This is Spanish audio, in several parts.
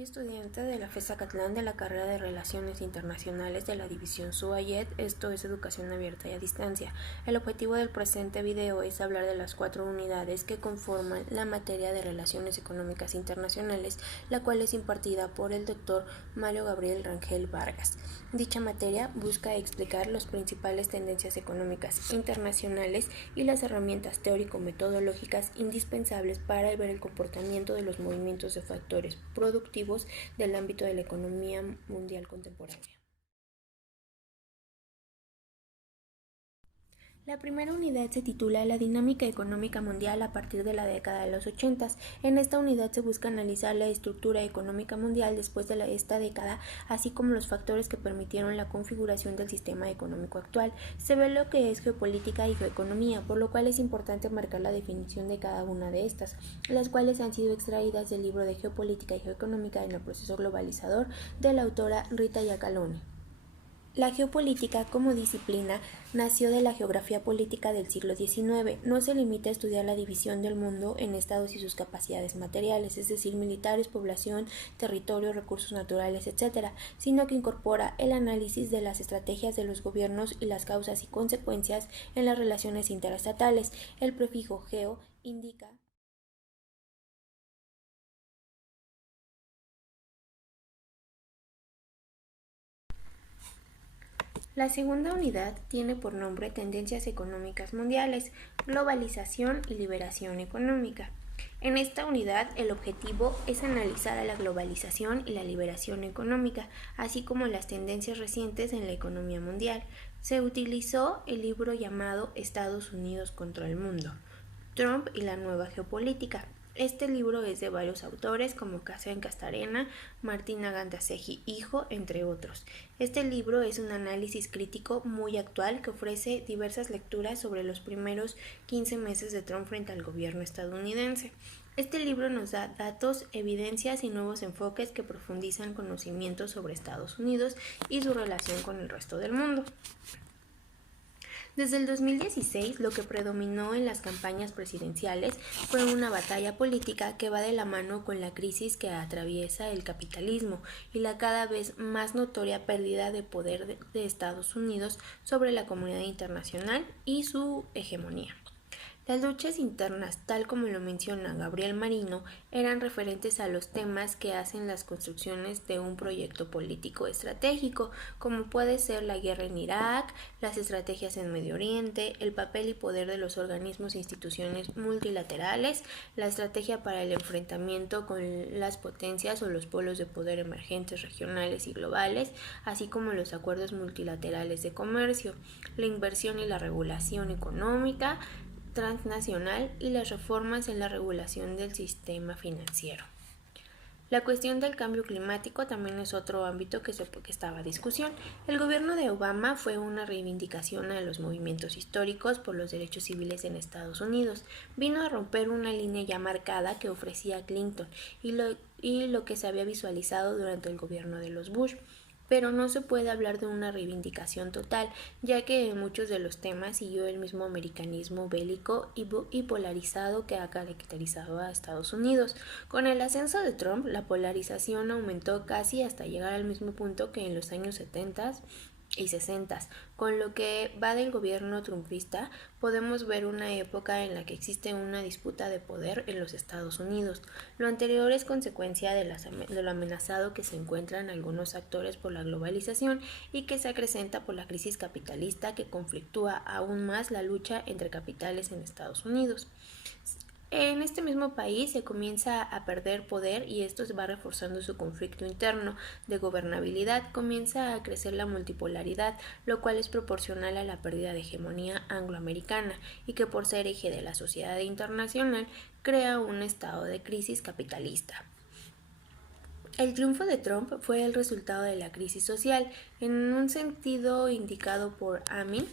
Soy estudiante de la FES Acatlán de la carrera de Relaciones Internacionales de la División SUAYET, esto es Educación Abierta y a Distancia. El objetivo del presente video es hablar de las 4 unidades que conforman la materia de Relaciones Económicas Internacionales, la cual es impartida por el Dr. Mario Gabriel Rangel Vargas. Dicha materia busca explicar las principales tendencias económicas internacionales y las herramientas teórico-metodológicas indispensables para ver el comportamiento de los movimientos de factores productivos del ámbito de la economía mundial contemporánea. La primera unidad se titula La dinámica económica mundial a partir de la década de los 80. En esta unidad se busca analizar la estructura económica mundial después de esta década, así como los factores que permitieron la configuración del sistema económico actual. Se ve lo que es geopolítica y geoeconomía, por lo cual es importante marcar la definición de cada una de estas, las cuales han sido extraídas del libro de Geopolítica y Geoeconómica en el proceso globalizador de la autora Rita Iacalone. La geopolítica como disciplina nació de la geografía política del siglo XIX. No se limita a estudiar la división del mundo en estados y sus capacidades materiales, es decir, militares, población, territorio, recursos naturales, etc., sino que incorpora el análisis de las estrategias de los gobiernos y las causas y consecuencias en las relaciones interestatales. El prefijo geo indica La segunda unidad tiene por nombre Tendencias económicas mundiales, globalización y liberación económica. En esta unidad el objetivo es analizar a la globalización y la liberación económica, así como las tendencias recientes en la economía mundial. Se utilizó el libro llamado Estados Unidos contra el mundo, Trump y la nueva geopolítica. Este libro es de varios autores como Kacen Castarena, Martina Gandasegui hijo, entre otros. Este libro es un análisis crítico muy actual que ofrece diversas lecturas sobre los primeros 15 meses de Trump frente al gobierno estadounidense. Este libro nos da datos, evidencias y nuevos enfoques que profundizan conocimientos sobre Estados Unidos y su relación con el resto del mundo. Desde el 2016, lo que predominó en las campañas presidenciales fue una batalla política que va de la mano con la crisis que atraviesa el capitalismo y la cada vez más notoria pérdida de poder de Estados Unidos sobre la comunidad internacional y su hegemonía. Las luchas internas, tal como lo menciona Gabriel Marino, eran referentes a los temas que hacen las construcciones de un proyecto político estratégico, como puede ser la guerra en Irak, las estrategias en Medio Oriente, el papel y poder de los organismos e instituciones multilaterales, la estrategia para el enfrentamiento con las potencias o los polos de poder emergentes regionales y globales, así como los acuerdos multilaterales de comercio, la inversión y la regulación económica, transnacional y las reformas en la regulación del sistema financiero. La cuestión del cambio climático también es otro ámbito que estaba a discusión. El gobierno de Obama fue una reivindicación a los movimientos históricos por los derechos civiles en Estados Unidos. Vino a romper una línea ya marcada que ofrecía Clinton y lo que se había visualizado durante el gobierno de los Bush. Pero no se puede hablar de una reivindicación total, ya que en muchos de los temas siguió el mismo americanismo bélico y polarizado que ha caracterizado a Estados Unidos. Con el ascenso de Trump, la polarización aumentó casi hasta llegar al mismo punto que en los años 70 y 60. Con lo que va del gobierno trumpista, podemos ver una época en la que existe una disputa de poder en los Estados Unidos. Lo anterior es consecuencia de lo amenazado que se encuentran algunos actores por la globalización y que se acrecenta por la crisis capitalista que conflictúa aún más la lucha entre capitales en Estados Unidos. En este mismo país se comienza a perder poder y esto se va reforzando su conflicto interno de gobernabilidad, comienza a crecer la multipolaridad, lo cual es proporcional a la pérdida de hegemonía angloamericana y que por ser eje de la sociedad internacional crea un estado de crisis capitalista. El triunfo de Trump fue el resultado de la crisis social, en un sentido indicado por Amin,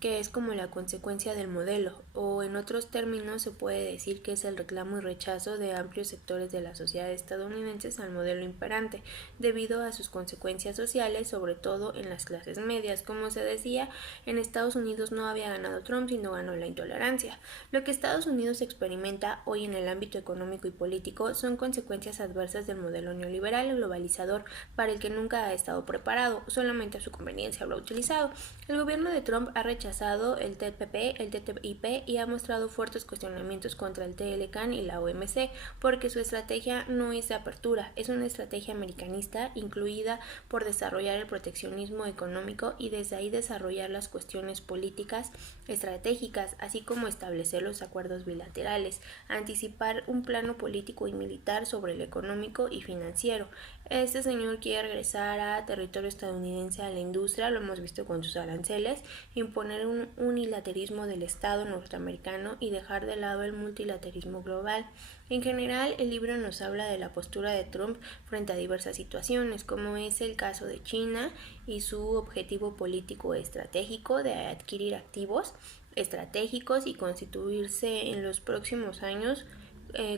que es como la consecuencia del modelo o en otros términos se puede decir que es el reclamo y rechazo de amplios sectores de la sociedad estadounidense al modelo imperante, debido a sus consecuencias sociales, sobre todo en las clases medias. Como se decía, en Estados Unidos no había ganado Trump, sino ganó la intolerancia. Lo que Estados Unidos experimenta hoy en el ámbito económico y político son consecuencias adversas del modelo neoliberal y globalizador, para el que nunca ha estado preparado, solamente a su conveniencia lo ha utilizado. El gobierno de Trump ha rechazado el TPP, el TTIP y ha mostrado fuertes cuestionamientos contra el TLCAN y la OMC, porque su estrategia no es de apertura, es una estrategia americanista incluida por desarrollar el proteccionismo económico y desde ahí desarrollar las cuestiones políticas estratégicas, así como establecer los acuerdos bilaterales, anticipar un plano político y militar sobre el económico y financiero. Este señor quiere regresar a territorio estadounidense a la industria, lo hemos visto con sus aranceles, imponer un unilateralismo del Estado norteamericano y dejar de lado el multilateralismo global. En general, el libro nos habla de la postura de Trump frente a diversas situaciones, como es el caso de China y su objetivo político estratégico de adquirir activos estratégicos y constituirse en los próximos años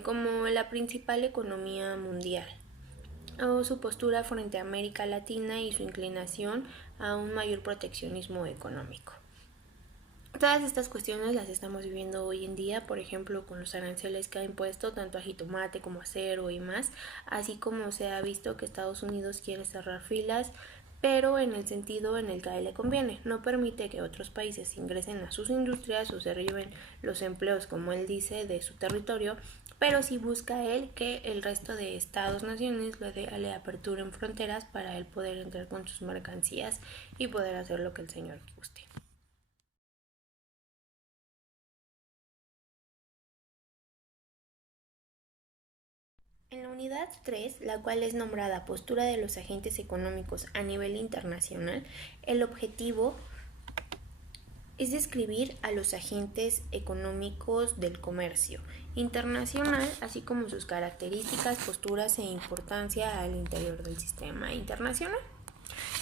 como la principal economía mundial, o su postura frente a América Latina y su inclinación a un mayor proteccionismo económico. Todas estas cuestiones las estamos viviendo hoy en día, por ejemplo, con los aranceles que ha impuesto tanto a jitomate como a acero y más, así como se ha visto que Estados Unidos quiere cerrar filas, pero en el sentido en el que a él le conviene. No permite que otros países ingresen a sus industrias o se derriben los empleos, como él dice, de su territorio, pero sí busca él que el resto de estados-naciones le aperturen fronteras para él poder entrar con sus mercancías y poder hacer lo que el señor guste. En la unidad 3, la cual es nombrada Postura de los agentes económicos a nivel internacional, el objetivo es describir a los agentes económicos del comercio internacional, así como sus características, posturas e importancia al interior del sistema internacional.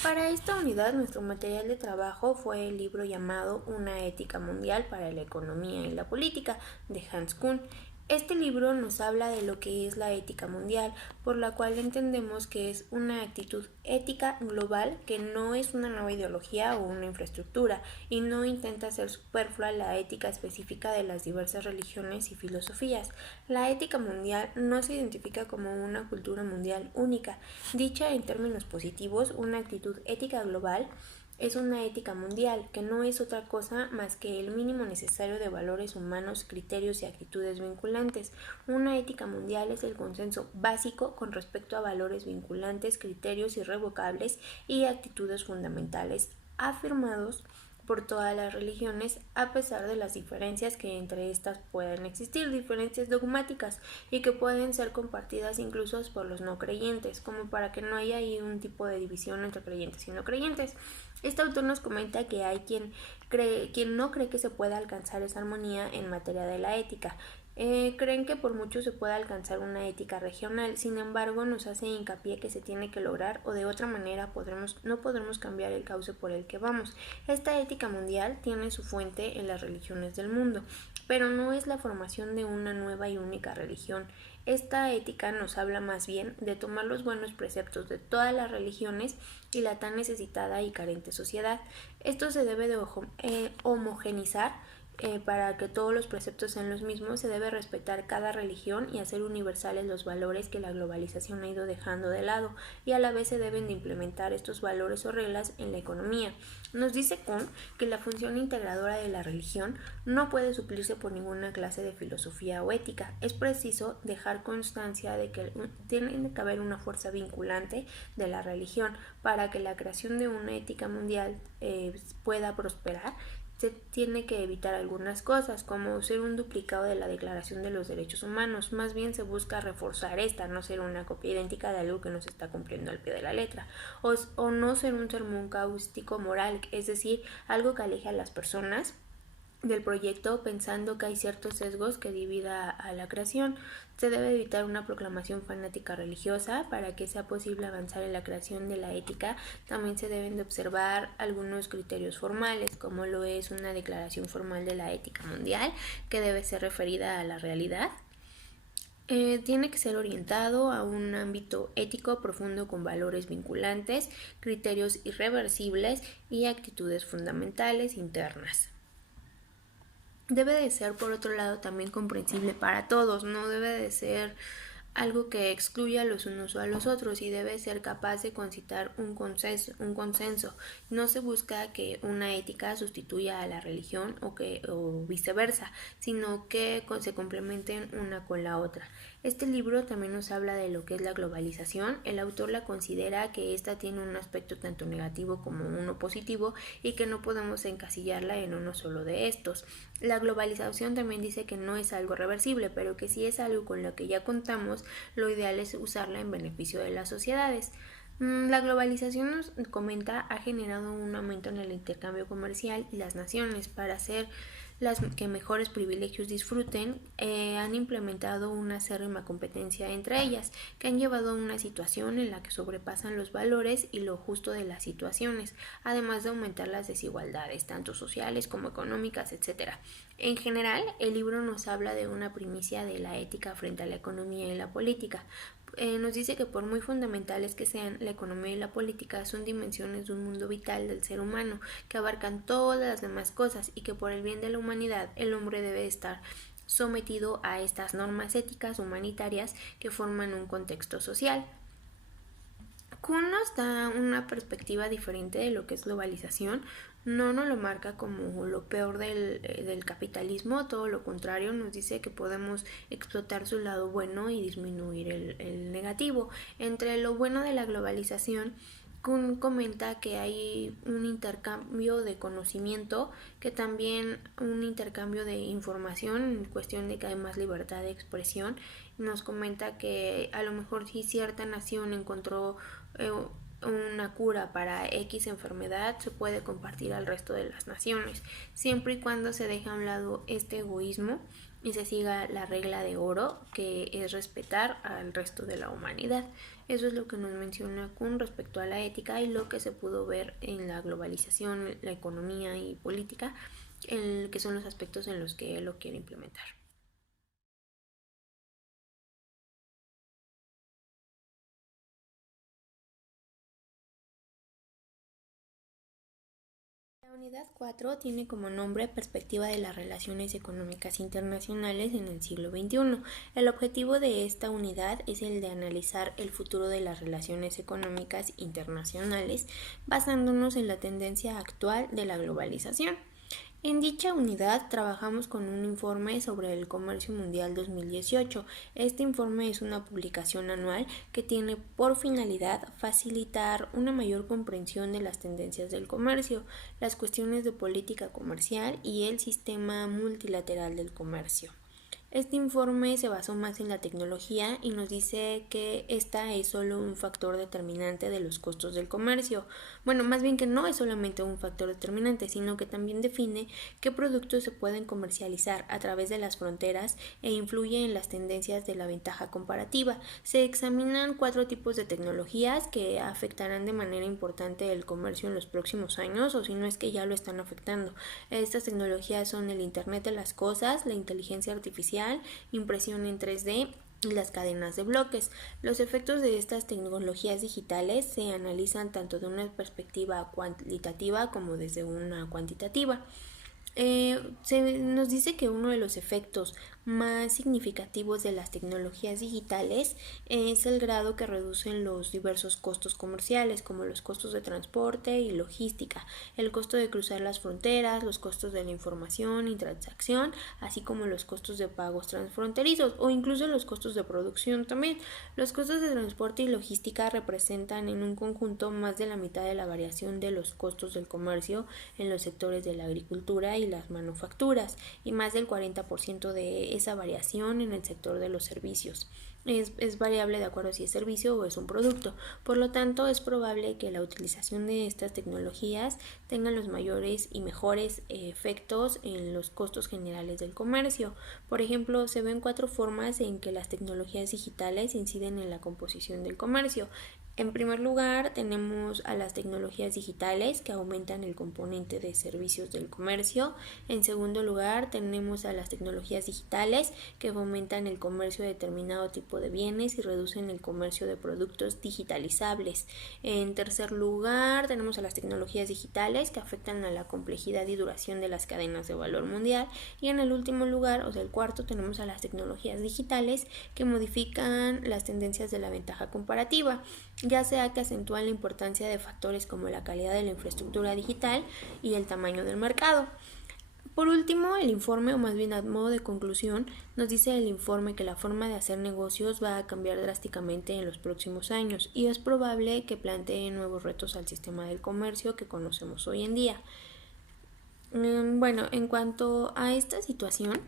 Para esta unidad, nuestro material de trabajo fue el libro llamado Una ética mundial para la economía y la política, de Hans Kuhn. Este libro nos habla de lo que es la ética mundial, por la cual entendemos que es una actitud ética global que no es una nueva ideología o una infraestructura y no intenta hacer superflua la ética específica de las diversas religiones y filosofías. La ética mundial no se identifica como una cultura mundial única. Dicha en términos positivos, una actitud ética global es una ética mundial, que no es otra cosa más que el mínimo necesario de valores humanos, criterios y actitudes vinculantes. Una ética mundial es el consenso básico con respecto a valores vinculantes, criterios irrevocables y actitudes fundamentales afirmados por todas las religiones, a pesar de las diferencias que entre estas pueden existir, diferencias dogmáticas y que pueden ser compartidas incluso por los no creyentes, como para que no haya ahí un tipo de división entre creyentes y no creyentes. Este autor nos comenta que hay quien no cree que se pueda alcanzar esa armonía en materia de la ética. Creen que por mucho se puede alcanzar una ética regional, sin embargo nos hace hincapié que se tiene que lograr o de otra manera no podremos cambiar el cauce por el que vamos. Esta ética mundial tiene su fuente en las religiones del mundo, pero no es la formación de una nueva y única religión. Esta ética nos habla más bien de tomar los buenos preceptos de todas las religiones y la tan necesitada y carente sociedad. Esto se debe de homogenizar. Para que todos los preceptos sean los mismos, se debe respetar cada religión y hacer universales los valores que la globalización ha ido dejando de lado, y a la vez se deben de implementar estos valores o reglas en la economía. Nos dice Kuhn que la función integradora de la religión no puede suplirse por ninguna clase de filosofía o ética. Es preciso dejar constancia de que tiene que haber una fuerza vinculante de la religión para que la creación de una ética mundial pueda prosperar. Se tiene que evitar algunas cosas, como ser un duplicado de la Declaración de los Derechos Humanos. Más bien se busca reforzar esta, no ser una copia idéntica de algo que no se está cumpliendo al pie de la letra, o no ser un sermón cáustico moral, es decir, algo que aleje a las personas del proyecto pensando que hay ciertos sesgos que divida a la creación. Se debe evitar una proclamación fanática religiosa para que sea posible avanzar en la creación de la ética. También se deben de observar algunos criterios formales, como lo es una declaración formal de la ética mundial, que debe ser referida a la realidad. Tiene que ser orientado a un ámbito ético profundo con valores vinculantes, criterios irreversibles y actitudes fundamentales internas. Debe de ser, por otro lado, también comprensible para todos, no debe de ser algo que excluya a los unos o a los otros y debe ser capaz de concitar un consenso. No se busca que una ética sustituya a la religión o viceversa, sino que se complementen una con la otra. Este libro también nos habla de lo que es la globalización. El autor la considera que esta tiene un aspecto tanto negativo como uno positivo y que no podemos encasillarla en uno solo de estos. La globalización también dice que no es algo reversible, pero que si es algo con lo que ya contamos, lo ideal es usarla en beneficio de las sociedades. La globalización, nos comenta, ha generado un aumento en el intercambio comercial y las naciones, para hacer las que mejores privilegios disfruten, han implementado una acérrima competencia entre ellas, que han llevado a una situación en la que sobrepasan los valores y lo justo de las situaciones, además de aumentar las desigualdades, tanto sociales como económicas, etc. En general, el libro nos habla de una primicia de la ética frente a la economía y la política. Nos dice que por muy fundamentales que sean, la economía y la política son dimensiones de un mundo vital del ser humano que abarcan todas las demás cosas y que por el bien de la humanidad el hombre debe estar sometido a estas normas éticas humanitarias que forman un contexto social. Kuhn nos da una perspectiva diferente de lo que es globalización. No nos lo marca como lo peor del capitalismo, todo lo contrario, nos dice que podemos explotar su lado bueno y disminuir el negativo. Entre lo bueno de la globalización, Kuhn comenta que hay un intercambio de conocimiento, que también un intercambio de información en cuestión de que hay más libertad de expresión. Nos comenta que a lo mejor si cierta nación encontró una cura para X enfermedad, se puede compartir al resto de las naciones, siempre y cuando se deje a un lado este egoísmo y se siga la regla de oro, que es respetar al resto de la humanidad. Eso es lo que nos menciona Kuhn respecto a la ética y lo que se pudo ver en la globalización, la economía y política, que son los aspectos en los que él lo quiere implementar. La unidad 4 tiene como nombre Perspectiva de las Relaciones Económicas Internacionales en el siglo XXI. El objetivo de esta unidad es el de analizar el futuro de las relaciones económicas internacionales basándonos en la tendencia actual de la globalización. En dicha unidad trabajamos con un informe sobre el comercio mundial 2018. Este informe es una publicación anual que tiene por finalidad facilitar una mayor comprensión de las tendencias del comercio, las cuestiones de política comercial y el sistema multilateral del comercio. Este informe se basó más en la tecnología y nos dice que esta es solo un factor determinante de los costos del comercio. Bueno, más bien que no es solamente un factor determinante, sino que también define qué productos se pueden comercializar a través de las fronteras e influye en las tendencias de la ventaja comparativa. Se examinan 4 tipos de tecnologías que afectarán de manera importante el comercio en los próximos años, o si no es que ya lo están afectando. Estas tecnologías son el Internet de las cosas, la inteligencia artificial, impresión en 3D y las cadenas de bloques. Los efectos de estas tecnologías digitales se analizan tanto de una perspectiva cualitativa como desde una cuantitativa. Se nos dice que uno de los efectos más significativos de las tecnologías digitales es el grado que reducen los diversos costos comerciales, como los costos de transporte y logística, el costo de cruzar las fronteras, los costos de la información y transacción, así como los costos de pagos transfronterizos o incluso los costos de producción también. Los costos de transporte y logística representan en un conjunto más de la mitad de la variación de los costos del comercio en los sectores de la agricultura y las manufacturas y más del 40% de esa variación en el sector de los servicios. Es variable de acuerdo a si es servicio o es un producto. Por lo tanto, es probable que la utilización de estas tecnologías tengan los mayores y mejores efectos en los costos generales del comercio. Por ejemplo, se ven 4 formas en que las tecnologías digitales inciden en la composición del comercio. En primer lugar, tenemos a las tecnologías digitales que aumentan el componente de servicios del comercio. En segundo lugar, tenemos a las tecnologías digitales que fomentan el comercio de determinado tipo de bienes y reducen el comercio de productos digitalizables. En tercer lugar, tenemos a las tecnologías digitales que afectan a la complejidad y duración de las cadenas de valor mundial. Y en el último lugar, o sea, el cuarto, tenemos a las tecnologías digitales que modifican las tendencias de la ventaja comparativa, ya sea que acentúan la importancia de factores como la calidad de la infraestructura digital y el tamaño del mercado. Por último, el informe, o más bien a modo de conclusión, nos dice el informe que la forma de hacer negocios va a cambiar drásticamente en los próximos años y es probable que plantee nuevos retos al sistema del comercio que conocemos hoy en día. Bueno, en cuanto a esta situación,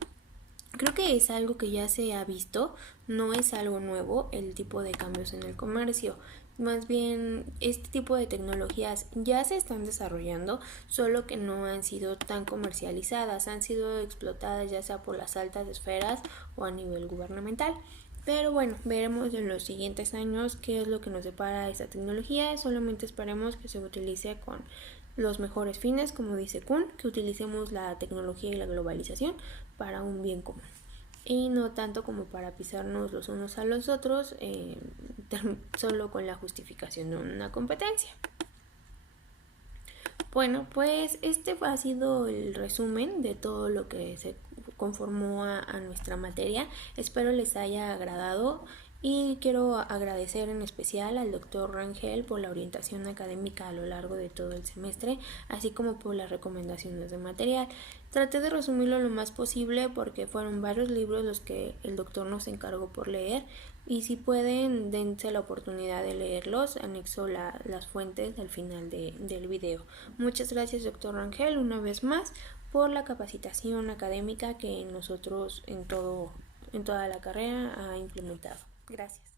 creo que es algo que ya se ha visto, no es algo nuevo el tipo de cambios en el comercio. Más bien, este tipo de tecnologías ya se están desarrollando, solo que no han sido tan comercializadas, han sido explotadas ya sea por las altas esferas o a nivel gubernamental. Pero bueno, veremos en los siguientes años qué es lo que nos depara esta tecnología. Solamente esperemos que se utilice con los mejores fines, como dice Kuhn, que utilicemos la tecnología y la globalización para un bien común y no tanto como para pisarnos los unos a los otros solo con la justificación de una competencia. Bueno, pues este ha sido el resumen de todo lo que se conformó a nuestra materia. Espero les haya agradado y quiero agradecer en especial al doctor Rangel por la orientación académica a lo largo de todo el semestre, así como por las recomendaciones de material. Traté de resumirlo lo más posible porque fueron varios libros los que el doctor nos encargó por leer y si pueden dense la oportunidad de leerlos, anexo las fuentes al final del video. Muchas gracias doctor Rangel una vez más por la capacitación académica que nosotros en toda la carrera ha implementado. Gracias.